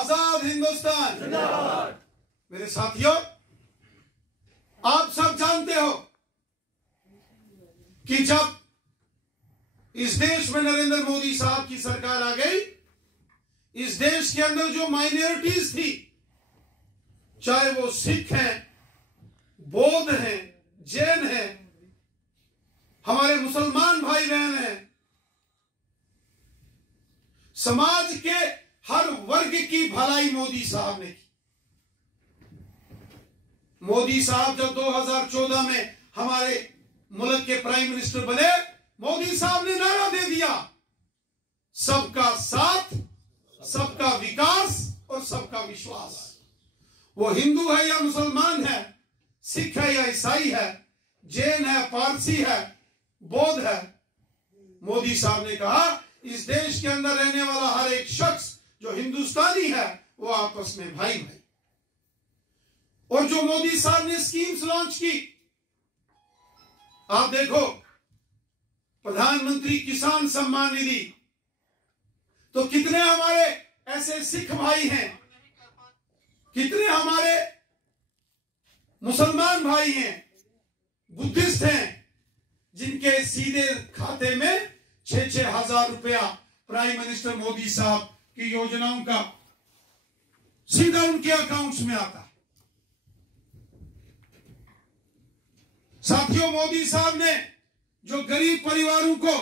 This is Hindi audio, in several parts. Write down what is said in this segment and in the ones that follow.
आजाद हिंदुस्तान जिंदाबाद। मेरे साथियों, आप सब जानते हो कि जब इस देश में नरेंद्र मोदी साहब की सरकार आ गई, इस देश के अंदर जो माइनॉरिटीज थी, चाहे वो सिख हैं, बौद्ध हैं, जैन हैं, हमारे मुसलमान भाई बहन हैं, समाज के हर वर्ग की भलाई मोदी साहब ने की। मोदी साहब जब 2014 में हमारे मुल्क के प्राइम मिनिस्टर बने, मोदी साहब ने नारा दे दिया, सबका साथ, सबका विकास और सबका विश्वास। वो हिंदू है या मुसलमान है, सिख है या ईसाई है, जैन है, पारसी है, बौद्ध है, मोदी साहब ने कहा इस देश के अंदर रहने वाला हर एक शख्स जो हिंदुस्तानी है वो आपस में भाई भाई। और जो मोदी साहब ने स्कीम्स लॉन्च की, आप देखो, प्रधानमंत्री किसान सम्मान निधि, तो कितने हमारे ऐसे सिख भाई हैं, कितने हमारे मुसलमान भाई हैं, बुद्धिस्ट हैं, जिनके सीधे खाते में 6-6 हजार रुपया प्राइम मिनिस्टर मोदी साहब की योजनाओं का सीधा उनके अकाउंट्स में आता है। साथियों, मोदी साहब ने जो गरीब परिवारों को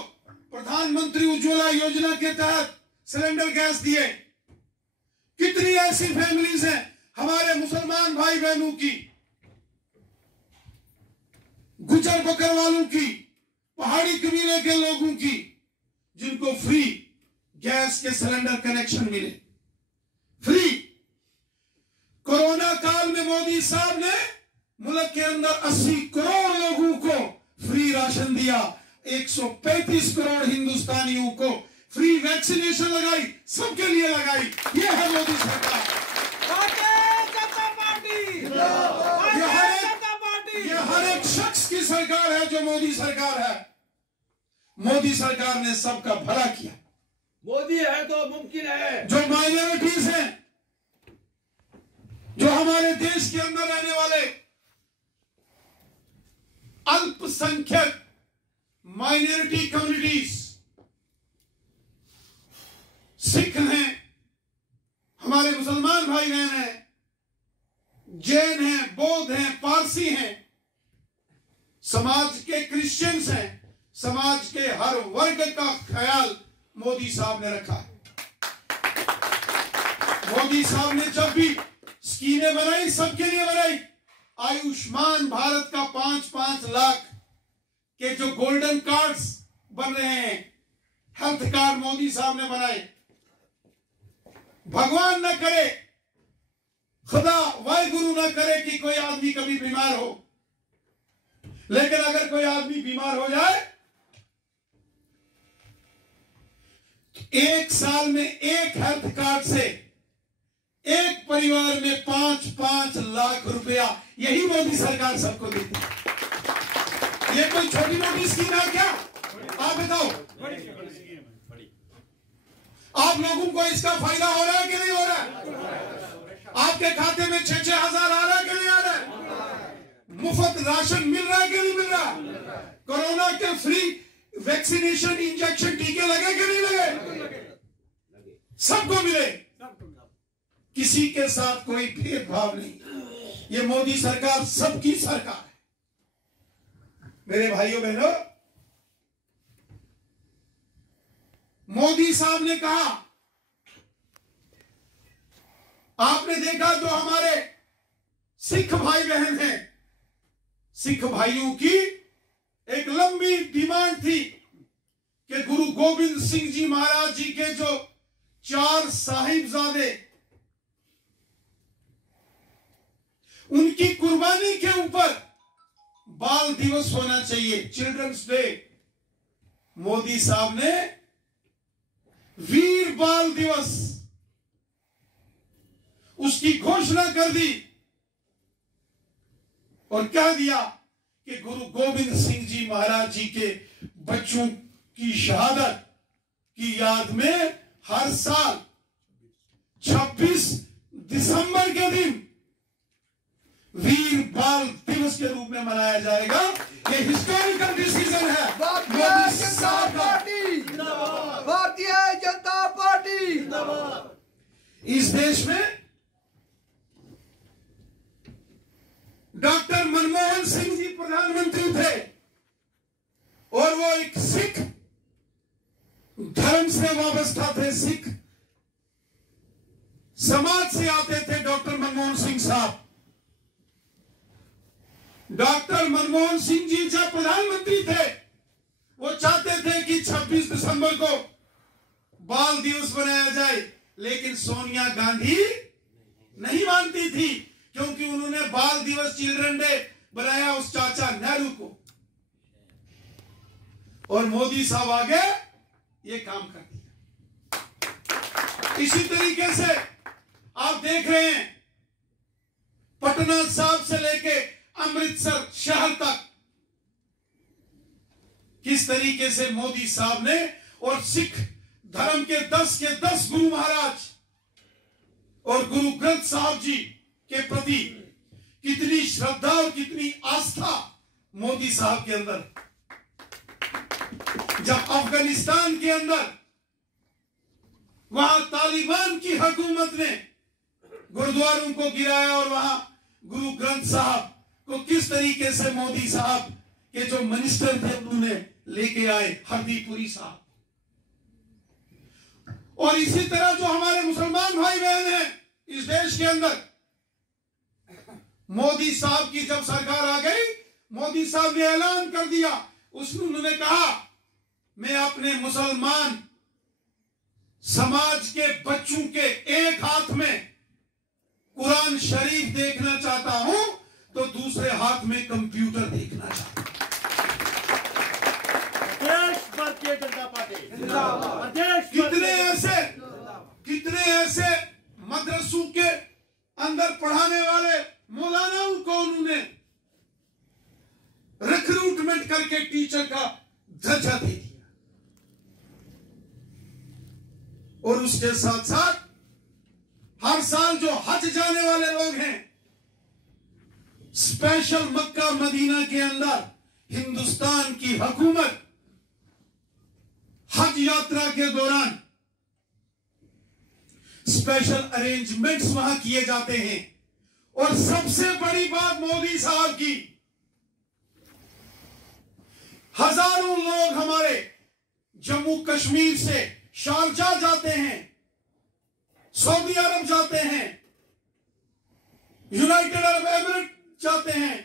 प्रधानमंत्री उज्ज्वला योजना के तहत सिलेंडर गैस दिए, कितनी ऐसी फैमिलीज हैं हमारे मुसलमान भाई बहनों की, गुजर बकर वालों की, पहाड़ी कबीले के लोगों की, जिनको फ्री गैस के सिलेंडर कनेक्शन मिले, फ्री। कोरोना काल में मोदी साहब ने मुल्क के अंदर 80 करोड़ लोगों को फ्री राशन दिया, 135 करोड़ हिंदुस्तानियों को फ्री वैक्सीनेशन लगाई, सबके लिए लगाई। ये है मोदी सरकार। ये हर एक शख्स की सरकार है जो मोदी सरकार है। मोदी सरकार ने सबका भला किया। मोदी है तो मुमकिन है। जो माइनॉरिटीज हैं, जो हमारे देश के अंदर रहने वाले अल्पसंख्यक माइनॉरिटी कम्युनिटीज, सिख हैं, हमारे मुसलमान भाई बहन हैं, जैन हैं, बौद्ध हैं, पारसी हैं, समाज के क्रिश्चियंस हैं, समाज के हर वर्ग का ख्याल मोदी साहब ने रखा है। मोदी साहब ने जब भी स्कीमें बनाई, सबके लिए बनाई। आयुष्मान भारत का 5-5 लाख के जो गोल्डन कार्ड्स बन रहे हैं, हेल्थ कार्ड मोदी साहब ने बनाए। भगवान न करे, खुदा वाहिगुरु न करे कि कोई आदमी कभी बीमार हो, लेकिन अगर कोई आदमी बीमार हो जाए, एक साल में एक हेल्थ कार्ड से एक परिवार में 5-5 लाख रुपया यही मोदी सरकार सबको देती है। ये कोई छोटी मोटी स्कीम है क्या? आप बताओ, आप लोगों को इसका फायदा हो रहा है कि नहीं हो रहा है? आपके खाते में 6-6 हजार आ रहा है कि नहीं आ रहा है? मुफ्त राशन मिल रहा है कि नहीं मिल रहा? कोरोना के फ्री वैक्सीनेशन, इंजेक्शन, टीके लगे कि नहीं लगे? सबको मिले, किसी के साथ कोई भेदभाव नहीं। ये मोदी सरकार सबकी सरकार है। मेरे भाइयों बहनों, मोदी साहब ने कहा, आपने देखा जो हमारे सिख भाई बहन हैं, सिख भाइयों की एक लंबी डिमांड थी कि गुरु गोविंद सिंह जी महाराज जी के जो 4 साहिबजादे, उनकी कुर्बानी के ऊपर बाल दिवस होना चाहिए, चिल्ड्रंस डे। मोदी साहब ने वीर बाल दिवस उसकी घोषणा कर दी और कह दिया कि गुरु गोविंद सिंह जी महाराज जी के बच्चों की शहादत की याद में हर साल 26 दिसंबर के दिन वीर बाल दिवस के रूप में मनाया जाएगा। ये हिस्टोरिकल डिसीजन है भारतीय जनता पार्टी जिंदाबाद, भारतीय जनता पार्टी जिंदाबाद। इस देश में डॉक्टर मनमोहन सिंह जी प्रधानमंत्री थे और वो एक सिख धर्म से वाबस्ता थे, सिख समाज से आते थे डॉक्टर मनमोहन सिंह साहब। डॉक्टर मनमोहन सिंह जी जब प्रधानमंत्री थे वो चाहते थे कि 26 दिसंबर को बाल दिवस बनाया जाए, लेकिन सोनिया गांधी नहीं मानती थी, क्योंकि उन्होंने बाल दिवस चिल्ड्रन डे बनाया उस चाचा नेहरू को, और मोदी साहब आगे ये काम कर दिया। इसी तरीके से आप देख रहे हैं पटना साहब से लेके अमृतसर शहर तक किस तरीके से मोदी साहब ने और सिख धर्म के 10 के 10 गुरु महाराज और गुरु ग्रंथ साहब जी के प्रति कितनी श्रद्धा और कितनी आस्था मोदी साहब के अंदर। जब अफगानिस्तान के अंदर वहां तालिबान की हुकूमत ने गुरुद्वारों को गिराया और वहां गुरु ग्रंथ साहब को किस तरीके से मोदी साहब के जो मिनिस्टर थे उन्होंने लेके आए, हरदीपुरी साहब। और इसी तरह जो हमारे मुसलमान भाई बहन हैं इस देश के अंदर, मोदी साहब की जब सरकार आ गई, मोदी साहब ने ऐलान कर दिया, उसमें उन्होंने कहा मैं अपने मुसलमान समाज के बच्चों के एक हाथ में कुरान शरीफ देखना चाहता हूं तो दूसरे हाथ में कंप्यूटर देखना चाहता हूं। भारतीय जनता पार्टी कितने ऐसे मदरसों के अंदर पढ़ाने वाले मौलानाओं को उन्होंने रिक्रूटमेंट करके टीचर का दर्जा दे दिया। और उसके साथ साथ हर साल जो हज जाने वाले लोग हैं, स्पेशल मक्का मदीना के अंदर हिंदुस्तान की हुकूमत हज यात्रा के दौरान स्पेशल अरेंजमेंट्स वहां किए जाते हैं। और सबसे बड़ी बात मोदी साहब की, हजारों लोग हमारे जम्मू कश्मीर से शारजाह जाते हैं, सऊदी अरब जाते हैं, यूनाइटेड अरब एमिरेट जाते हैं।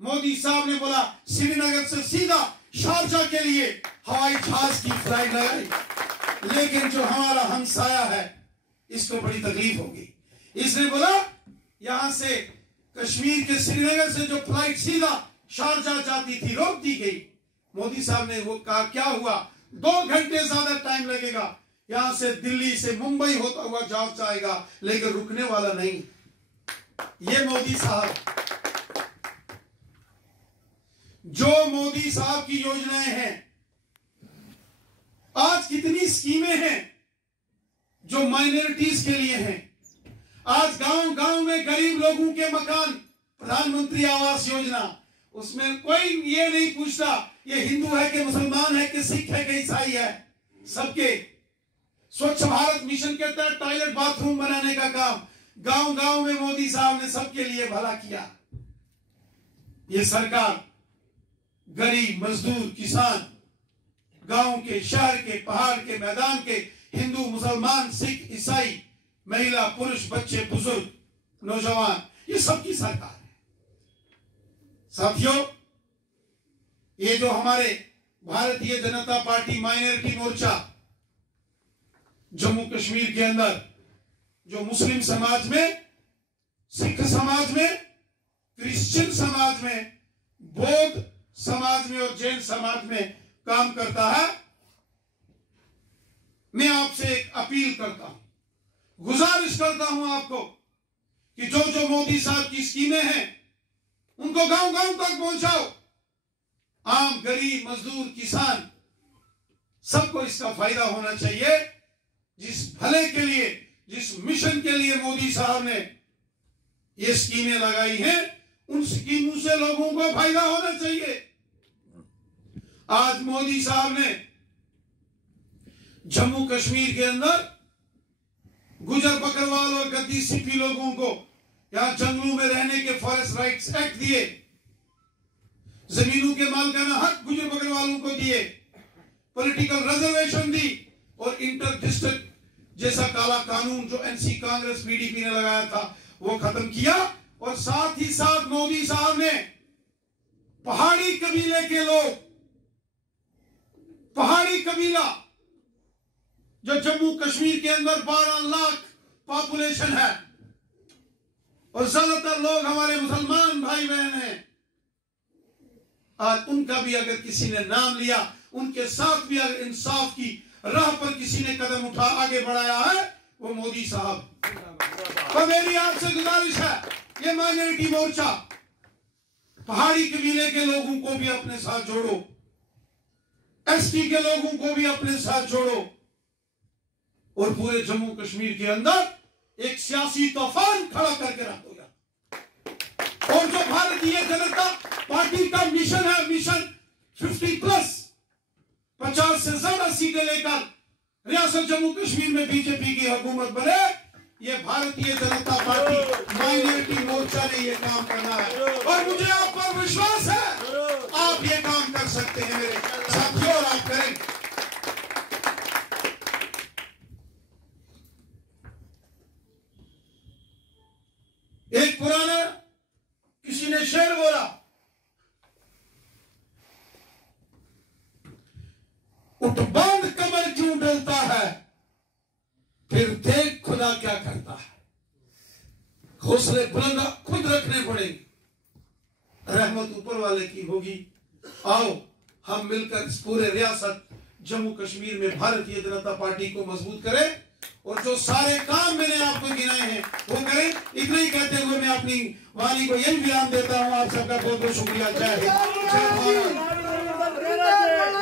मोदी साहब ने बोला श्रीनगर से सीधा शारजाह के लिए हवाई जहाज की फ्लाइट लगाई, लेकिन जो हमारा हमसाया है इसको बड़ी तकलीफ होगी। इसने बोला यहां से कश्मीर के श्रीनगर से जो फ्लाइट सीधा शारजाह जाती थी रोक दी गई। मोदी साहब ने वो कहा क्या हुआ, 2 घंटे ज्यादा टाइम लगेगा, यहां से दिल्ली से मुंबई होता हुआ जहाज जाएगा, लेकिन रुकने वाला नहीं। ये मोदी साहब, जो मोदी साहब की योजनाएं हैं, आज कितनी स्कीमें हैं जो माइनॉरिटीज के लिए हैं। आज गांव गांव में गरीब लोगों के मकान, प्रधानमंत्री आवास योजना, उसमें कोई ये नहीं पूछता ये हिंदू है कि मुसलमान है कि सिख है कि ईसाई है, सबके। स्वच्छ भारत मिशन के तहत टॉयलेट बाथरूम बनाने का काम गांव गांव में मोदी साहब ने सबके लिए भला किया। ये सरकार गरीब, मजदूर, किसान, गांव के, शहर के, पहाड़ के, मैदान के, हिंदू, मुसलमान, सिख, ईसाई, महिला, पुरुष, बच्चे, बुजुर्ग, नौजवान, ये सबकी सरकार है। साथियों, ये जो हमारे भारतीय जनता पार्टी माइनॉरिटी मोर्चा जम्मू कश्मीर के अंदर जो मुस्लिम समाज में, सिख समाज में, क्रिश्चियन समाज में, बौद्ध समाज में और जैन समाज में काम करता है, मैं आपसे एक अपील करता हूं, गुजारिश करता हूं आपको कि जो जो मोदी साहब की स्कीमें हैं उनको गांव गांव तक पहुंचाओ। आम, गरीब, मजदूर, किसान, सबको इसका फायदा होना चाहिए। जिस भले के लिए जिस मिशन के लिए मोदी साहब ने ये स्कीमें लगाई हैं, उन स्कीमों से लोगों को फायदा होना चाहिए। आज मोदी साहब ने जम्मू कश्मीर के अंदर गुजर बकरवाल और गद्दी सिपी लोगों को यहां जंगलों में रहने के फॉरेस्ट राइट्स एक्ट दिए, जमीनों के मालिकाना हक गुजर बकरवालों को दिए, पॉलिटिकल रिजर्वेशन दी और इंटर डिस्ट्रिक्ट जैसा काला कानून जो एनसी कांग्रेस पीडीपी ने लगाया था वो खत्म किया। और साथ ही साथ मोदी साहब ने पहाड़ी कबीले के लोग, पहाड़ी कबीला जो जम्मू कश्मीर के अंदर 12 लाख पॉपुलेशन है और ज्यादातर लोग हमारे मुसलमान भाई बहन हैं, आज उनका भी अगर किसी ने नाम लिया, उनके साथ भी अगर इंसाफ की राह पर किसी ने कदम उठा आगे बढ़ाया है, वो मोदी साहब। तो मेरी आपसे गुजारिश है, ये माइनॉरिटी मोर्चा पहाड़ी कबीले के लोगों को भी अपने साथ जोड़ो, एसटी के लोगों को भी अपने साथ जोड़ो और पूरे जम्मू कश्मीर के अंदर एक सियासी तूफान खड़ा करके रख दो यार। और जो भारतीय जनता पार्टी का मिशन है, मिशन 50+ 50 से ज्यादा सीटें लेकर रियासत जम्मू कश्मीर में बीजेपी की हुकूमत बने, ये भारतीय जनता पार्टी माइनॉरिटी मोर्चा ने ये काम करना है और मुझे आप पर विश्वास है, आप ये काम कर सकते हैं मेरे साथियों, और आप करेंगे। एक पुराना किसी ने शेर बोला, उठ बांध कमर क्यों डलता है, फिर देख खुदा क्या करता है। हौसले बुलंद खुद रखने पड़ेंगे, रहमत ऊपर वाले की होगी। आओ हम मिलकर इस पूरे रियासत जम्मू कश्मीर में भारतीय जनता पार्टी को मजबूत करें और जो सारे काम मैंने आपको गिनाए हैं वो करें। इतना ही कहते हुए मैं अपनी वाणी को यही विराम देता हूं। आप सबका बहुत बहुत शुक्रिया। जय हिंद, जय भारत।